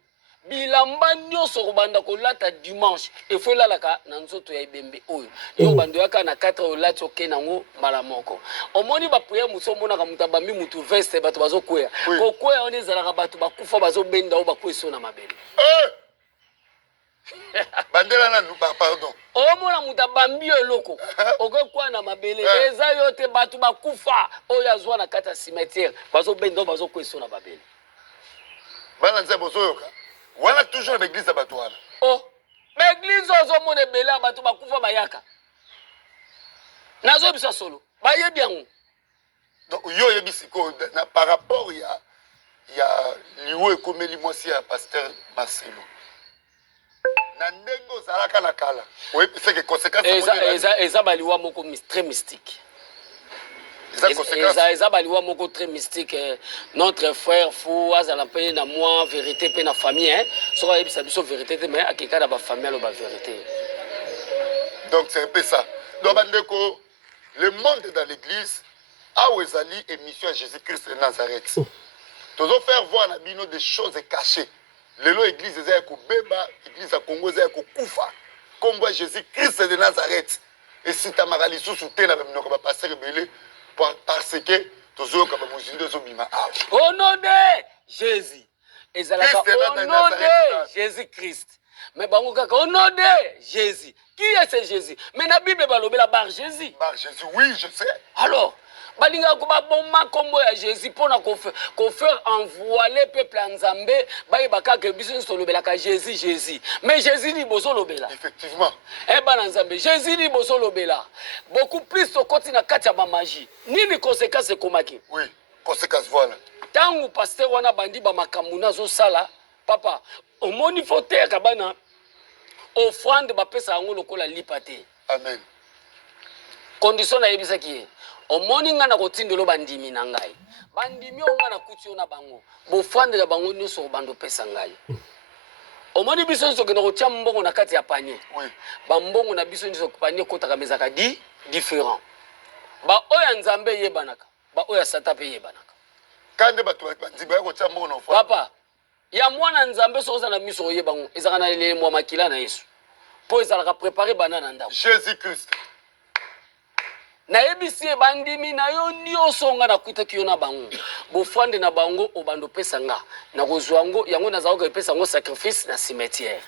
bilamba nyonso kobanda kolata dimanche, efo lalaka na nzoto ya ebembe oyo. Yo bando yaka na 4 olati oke nango mbala moko. Omoni ba prière muso mona ka mutabambi mutu veste bato bazokwea. Kokwea on ezalaka bato bakufa bazobenda o bakweso na mabele. Bandela na nuba pardon. Omona mutabambi eloko. Okokwa na mabele. Eza yote batu bakufa oyo azwa na kata cimetière bazobenda bazokweso na mabele. Bana nze bozoyoka. Wana toujours l'église ya bato wana. Oh, l'église ozomona ebele bato bakufa bayaka. Nazo bisa solo. Bayebi yango. Donc yo yebi siko na par rapport ya liwe komeli mwasi ya pasteur Marcelo. Na ndenge ozalaka na kala. Oui, c'est que conséquence eza baliwa moko très mystique. Eza baliwa moko très mystique. Notre frère fou azala pe na moi vérité pe na famille hein. Soka yebisa biso vérité te mais akeka na ba famille alo ba vérité. Donc c'est un peu ça. Donc bandeko le monde dans l'église a ezali émission à Jésus-Christ de Nazareth. Tozo faire voir na bino des choses cachées. Lelo église eza ko beba, église ya Congo eza ko kufa. Kombo Jésus-Christ de Nazareth. Et si ta marali sous te na bino ko ba passer belé parce que tozo ka ba muzindo zo bima. Au nom de Jésus. Ezalaka au nom de Jésus-Christ. Mais bango kaka au nom de Jésus. Qui est ce Jésus? Mais la Bible balobela bar Jésus. Bar Jésus, oui, je sais. Alors, balinga ko ba bomma kombo ya Jésus pona ko faire envoyer peuple en Nzambe ba yebaka ke biso solobela ka Jésus. Mais Jésus ni bozo lobela. Effectivement. Eh ba Nzambe, Jésus ni bozo lobela. Beaucoup plus to koti na kati ya ba magie. Nini conséquence komaki? Oui, conséquence voilà. Tangu pasteur wana bandi ba makambu nazo sala, papa, omoni fote ka bana offrande ba pesa yango lokola lipate. Amen. Condition na yebisa ki omoni nga na kotindelo bandimi na ngai. Bandimi onga na kuti na bango. Bofrande ya bango nyonso bando pesa ngai. Omoni biso nso ke na kotia mbongo na kati ya panier. Oui. Ba mbongo na biso nso panier kotaka mezaka différent. Ba oya Nzambe yebanaka, ba oya Satan pe yebanaka. Kande bato bandiba ya kotia mbongo na offrande. Papa, ya mwana Nzambe so na miso oyebango, ezaka na le mwa makila na Yesu. Po ezalaka préparer banana ndako. Jésus-Christ. Na ebisi bandimi na yo nyonso nga na kutaki yo na bango. Bofrande na bango obando pesa nga. Na kozwa ngo yango nazaoka pesa ngo sacrifice na cimetière.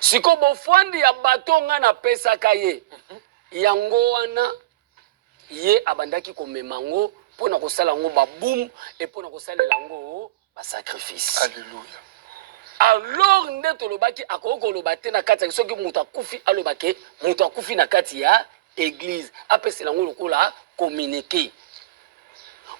Siko bofrande ya bato nga na pesa kaye. Yango wana ye abandaki komema ngo pona kosala ngo babum et pona kosalela ngo ba sacrifice. Alléluia. Alors ndeto lobaki akoko lobate na kati soki mutu akufi alobake mutu akufi na kati ya église apesela ngo lokola communiquer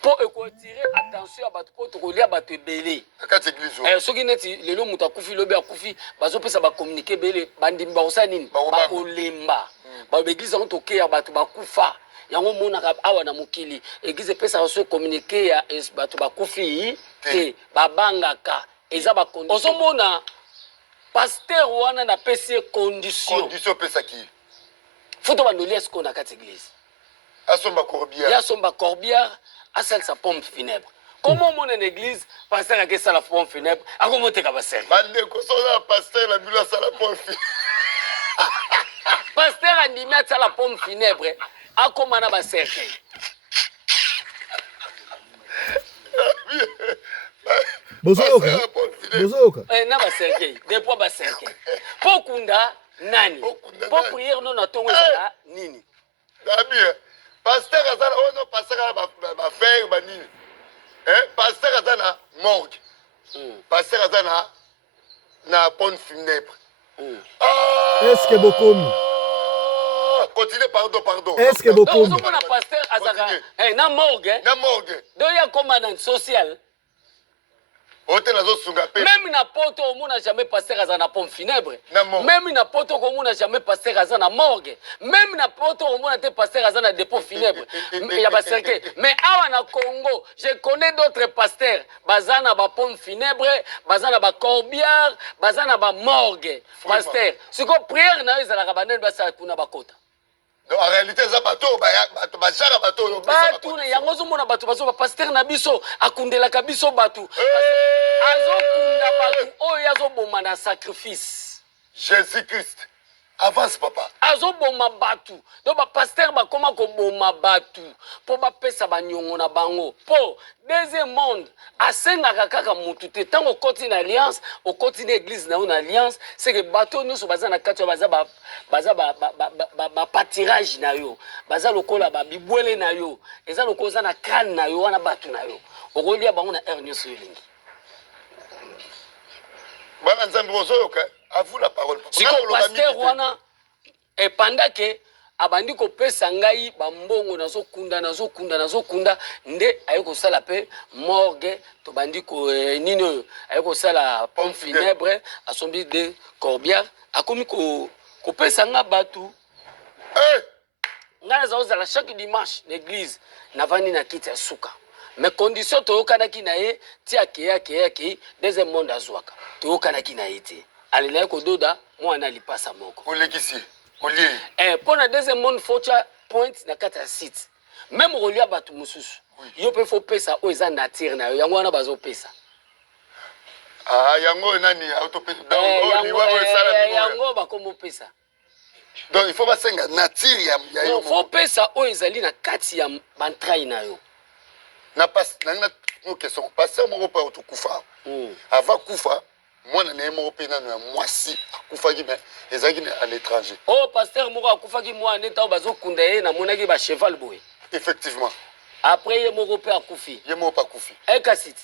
pour attirer attention à bato pour tokolia bato ebele Akati église. soki neti lelo mutu akufi lobi akufi bazopesa bacommuniquer ebele bandimi bakosala nini bakolemba baeglise yango tokeya bato bakufa yango monaka awa na mokili église epesaka so communiquer ya bato bakufi te babangaka eza bacondition ozomona pasteur wana napesi ye condition pesa ki foto bandoli esiko na kati église asomba corbière ya somba corbière asalisa pompe funèbre comment mon en église pasteur akesala pompe funèbre akomoteka basere bandeko soza pasteur na bilo asala pompe pasteur andimi asala pompe funèbre akoma na bacercueil bozoyoka na bacercueil depuis bacercueil mpo kunda nani mpo priere no na ntongo ezala nini bien pasteur azala ono pasteur ala bafere banini pasteur aza na morgue pasteur aza na pompe funèbre est-ce que bokomi continue pardon est-ce que bokomi ozomona pasteur azaka na morgue na morgue donc ya koma na social ote nazosunga pe même na poto omona jamais pasteur aza na pompe funèbre Na morgue. même na poto omona jamais pasteur aza na morgue même na poto omona te pasteur aza na dépôt funèbre ya bacercueil mais awa na Congo je connais d'autres pasteurs baza na ba pompe funèbre baza na ba corbière baza na ba morgue pasteur siko prière na yo ezalaka banene basala kuna bakota donc en réalité eza bato bajara bato oyo batu yango ozomona bato bazoba pasteur na biso akundelaka biso bato azokunda bato oyo azoboma na sacrifice Jésus Christ avance papa azoboma bato donc bapaster bakoma koboma bato mpo bapesa baniongo na bango mpo deuxième monde asengaka kaka mutu te ntango okoti na alliance okoti na église na yo na alliance seke bato nyonso baza na kati oyo baza bapatirage na yo baza lokola babibwele na yo eza lokola oza na crane na yo wana bato na yo okolia bango na aire nyonso elingi bana nzambe ozoyoka avoue la parole siko pasteur wana pendant ke abandi kopesa ngai bambongo nazokunda nde aye kosala pe morgue tobandi ko nini oyo aye kosala pompe funèbre asombi de corbière akomi kopesa nga bato ngai naza kozala chaque dimanche na église navandi na kiti ya suka mais condition toyokanaki na ye ti akei deuxième monde azwaka toyokanaki na ye te alela ye kododa mwana lipasa moko olekisi olie mpo na deuxième monde fotya point na kati ya site même okolia bato mosusu yo mpe fo pesa oyo eza nature na yo yango wana bazopesa yango nani yango bakomopesa donc il faut basenga nature ya yo fo pesa oyo ezali na kati ya bantrai na yo na question pasteur moko mpe autokufa avant kufa mwana na ye moko mpe nano ya mwasi akufaki me ezalaki à l'étranger pasteur moko akufaki mwana nde ntango bazokunda ye namonaki bacheval boye effectivement après ye moko mpe akufi ye moko mpe akufi ekasi ti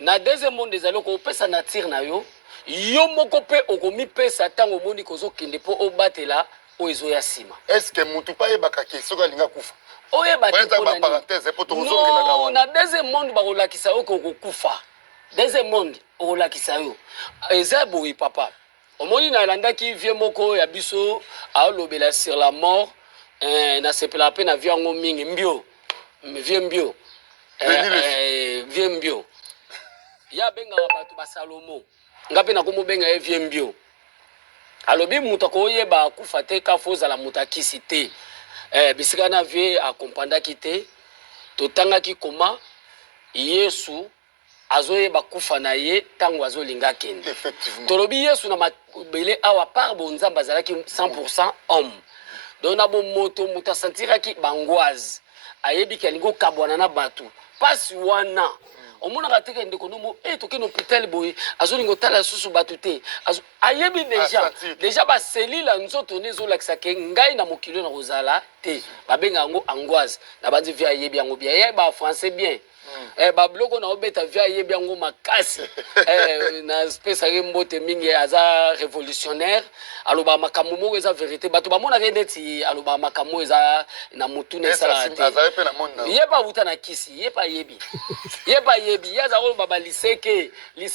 na deuxième monde ezali okopesa nature na yo yo moko mpe okomipesa ntango omoni kozokende mpo obatela oyo ezoya nsima est ce que mutu mpe ayebaka ke soki alinga kufa oyeba parenthèse mpo tokozongelaka na deuxième monde bakolakisa yo kokokufa deuxième monde okolakisa yo eza boye papa omoni nalandaki vie moko ya biso aolobela sur la mort nasepelaka mpe na vie yango mingi vie mbio vie mbio ya bengaka bato basalomo nga mpe nakomobenga ye vie mbio alobi moto akoyeba akufa te kafo ozala moto akisi te bisika na vie akompandaki te totangaki koma yesu azoyeba kufa na ye ntango azolinga akende tolobi yesu na mabele awa par bonzambe azalaki 100% homme donc na bomoto moto asentiraki bangwaze ayebiki alingi okabwana na bato mpasi wana omonaka teke ndeko nomo tokende hôpital boye azolinga otala susu bato te ayebi déjà baselile ya nzoto nde ezolakisake ngai na mokili na kozala te babenga yango angoise na bandi vi ayebi yango bien ye bafrançais bien babiloko na obeta via yebi yango makasi na spesa ke mbote mingi aza révolutionnaire aloba makambo moko eza vérité bato bamonaka neti aloba makambo eza na mutuna esala te ye ba uta na kisi ye pa yebi ye aza koloba baliseke de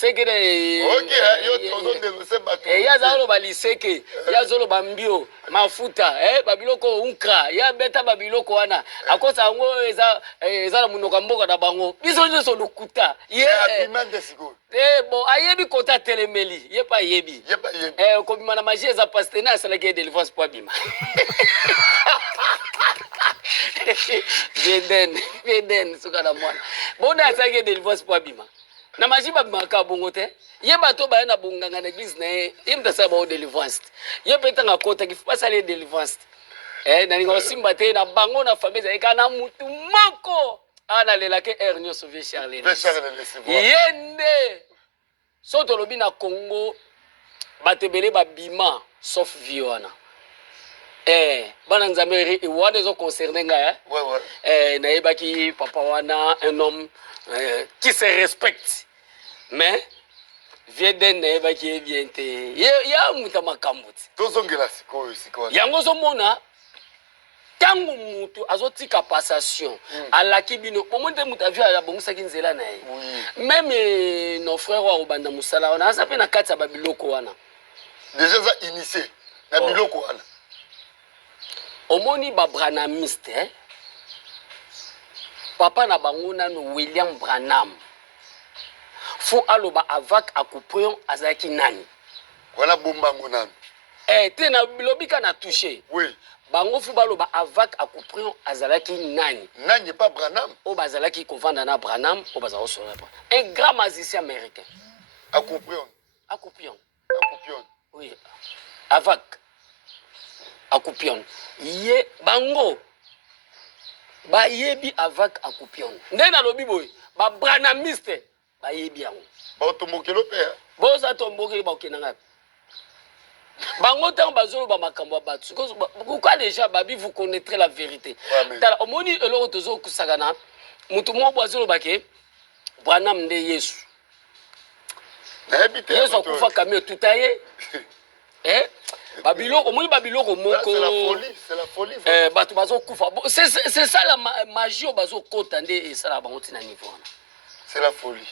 ye aza koloba liseke ye azoloba mbio mafuta babiloko unkra ye beta babiloko wana akosa yango eza na munoko mboka na bango biso nyonso lokuta bon ayebi kota telemeli ye pa yebi kobima na magie eza paste na asalaki ye délivrance po abima Veden suka na mwana bona asalaki ye délivrance po abima na magie babimaka bongo te ye bato baya na bonganga na église na ye mtasala bao délivrance ye petanga kota kifipasala ye délivrance nalinga kosimba te na bango na famille ezalika na mutu moko analelaki nyonso vie Charles ye nde so tolobi na Congo bato ebele babima sauf vie wana bana nzambe wana ezoconcerne ngai nayebaki papa wana un homme qui se respecte mais vie den nayebaki ye bien te ya muta makambo te tozongela sikoyo yango ozomona tango mutu azotika passation alaki bino omoni te mutu avi abongisaki nzela na ye même nos frères wa obanda musala wana aza mpe na kati ya babiloko wana déjà eza initié na biloko wana omoni babranamiste papa na bango nano William Branham fo aloba avak akuprion azalaki nani wana bombango nano te na bilobika na touché oui bango fu baloba avak akuprion azalaki nani pas Branham o bazalaki kovanda na Branham o bazalo sora un grand magicien américain akuprion oui avak akupion ye bango ba yebi avak akupion nde na lobi boy ba branamiste ba yebi yango ba tombokelo pe boza tombokelo ba okena bango tant bazolo ba makambo ba batsu pourquoi déjà babi vous connaîtrez la vérité tala omoni eloko tozo kusagana mutu mo bazolo bake Branham nde Yesu Yesu akufa kamio tutaye babiloko omoni babiloko moko c'est la folie bato bazokufa c'est ça la magie o bazokota nde esala bango tina niveau wana c'est la folie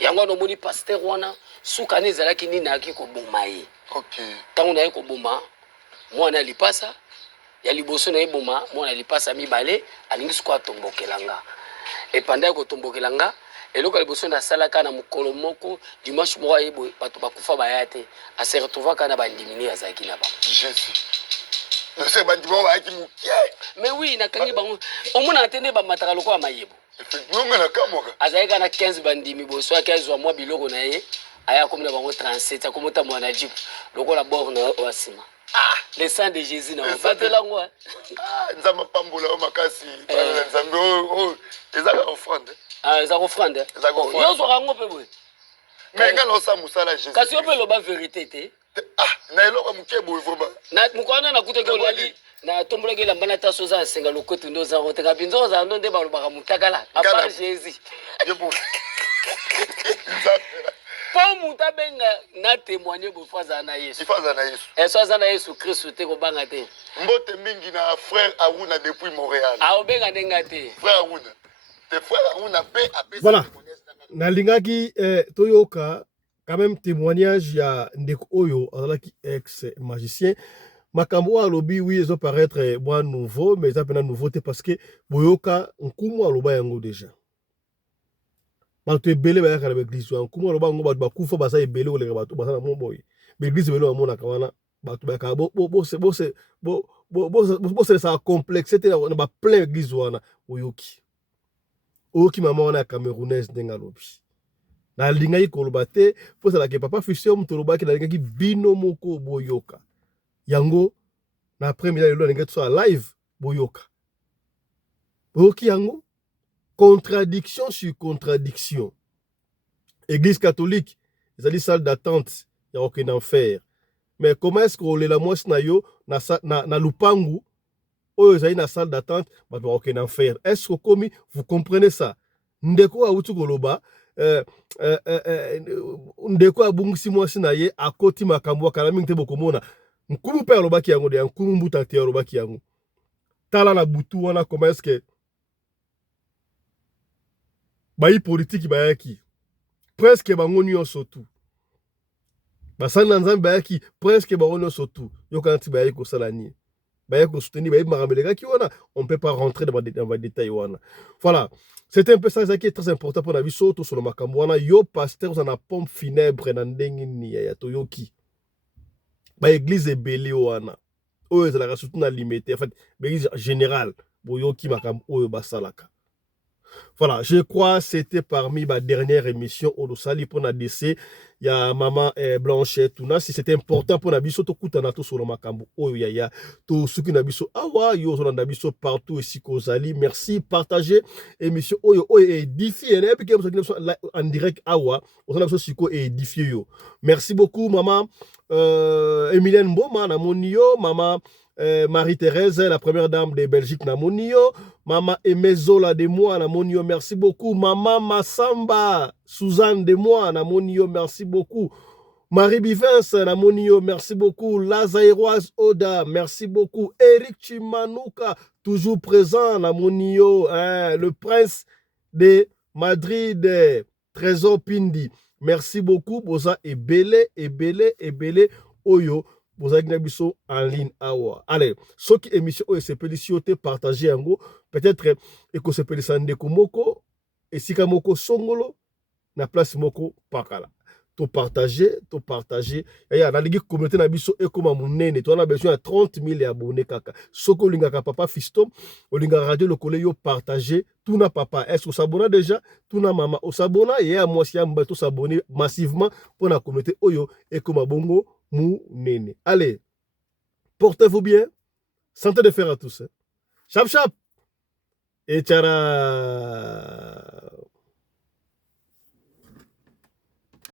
yango nomoni pasteur wana suka ne ezalaki nini ayaki koboma ye ntango na ye koboma mwana lipasa ya liboso na ye boma mwana lipasa mibale alingi sikoyo atombokelanga epanda ya kotombokelanga eloko ya liboso nasalaka na mokolo moko dimanche moko ayeboye bato bakufa baya te ase retrouvaka na bandimini azalaki na bango mais oui nakangi bango omonaka te nde bamataka lokola mayebo azalaki na 15 bandimi boso aki azwa mwa biloko na ye aya akomi na bango 37 akomi otambola na jipe lokola bor na oyo asima le sang de Jésus na batelango nzambe pambola o makasi nzambe oyo ezaka offrande eza kofrande yo ozwaka yango mpe boye mais nga naosa mosala Jésus kasi yo mpe loba vérité te na eloko moke boye vraimen moko wana nakutaki olali na tombolaki elamba na taso oza asenga lokoto nde oza koteka binzo ozala ndo nde balobaka motakala apart Jésus po mutu abenga na témoigne bofo azala na Yesu eso aza na Yesu Kristu te kobanga te mbote mingi na frère Aruna depuis Montréal aobenga ndenga te frère Aruna pe voilà nalingaki toyoka quand même témoignage ya ndeko oyo azalaki ex magicien makambo alobi oui ezo paraître moi nouveau mais eza pena nouveauté parce que boyoka nkumu aloba yango déjà bato ebele bayaka na baeglise wana nkumu aloba yango bato bakufa baza ebele koleka bato baza na moboye baeglise ebele bamonaka wana bato bayaka boselesaka complexe te na baplein église wana oyoki mama wana ya camerounaise ndenge alobi nalingaki koloba te po ezalaki papa fisio moto olobaki nalingaki bino moko boyoka yango na après mida lelo nalingaki tosala live boyoka yango contradiction sur contradiction église catholique ezali salle d'attente ya kokende enfer mais comment est-ce que olela mwasi na yo na lupangu oyo ezali na salle d'attente bato bakokende enfer est-ce que komi vous comprenez ça ndeko auti koloba ndeko abungisi mwasi na ye akoti makambo akala mingi te bokomona nkulu mpe alobaki yango de nkulu mbuta te alobaki yango tala na butu wana comment est-ce que bayi politique bayaki presque bango nyonso tu basali na nzambe bayaki presque bango nyonso tu yokana ti bayaki kosala nini bayaki kosoutenir bayebi makambo elekaki wana on peut pas rentrer dans les détails wana voilà. C'était un peu ça qui est très important pour la vie surtout sur le makambo wana yo pasteur on a pompe funèbre na ndenge ni ya toyoki ba église ebele wana oyo ezalaka surtout na limité en fait l'église générale boyoki makambo oyo basalaka. Voilà, je crois que c'était parmi ma dernière émission au Sali pour la DC. Il y a maman Blanchette Tuna. Si c'était important pour Nabiso, to kuta na to sur le makambo. Oh ya to suki Nabiso. Awa yo sur Nabiso partout ici Kozali. Merci, partagez émission. Oh édifié. Et puis en direct awa. On a siko édifié yo. Merci beaucoup maman Emilienne Boma na monio maman Marie-Thérèse, la première dame de Belgique, Namonio. Maman Emezola de moi, Namonio, merci beaucoup. Maman Massamba, Suzanne de moi, Namonio, merci beaucoup. Marie Bivens, Namonio, merci beaucoup. Lazairoise Oda, merci beaucoup. Eric Chimanouka, toujours présent, Namonio, le prince de Madrid, Trésor Pindi. Merci beaucoup. Boza Ebele, Oyo. Vous avez biso en ligne awa. Allez, ceux qui émission ou s'appelle si vous partagez en go, peut-être et que s'appelle Sandeko Moko et Sika Moko Songolo na place Moko Pakala. To partager. Et ya na ligi communauté na biso et comme munene, to na besoin de 30 000 abonnés kaka. Soko lingaka papa fiston, o linga radio le collègue yo partager tout na papa. Est-ce que s'abonne déjà? Tout na maman o s'abonne et à moi si am to s'abonner massivement pour la communauté oyo et comme bongo Mounene. Allez, portez-vous bien. Santé de fer à tous. Chap chap. Et tchara.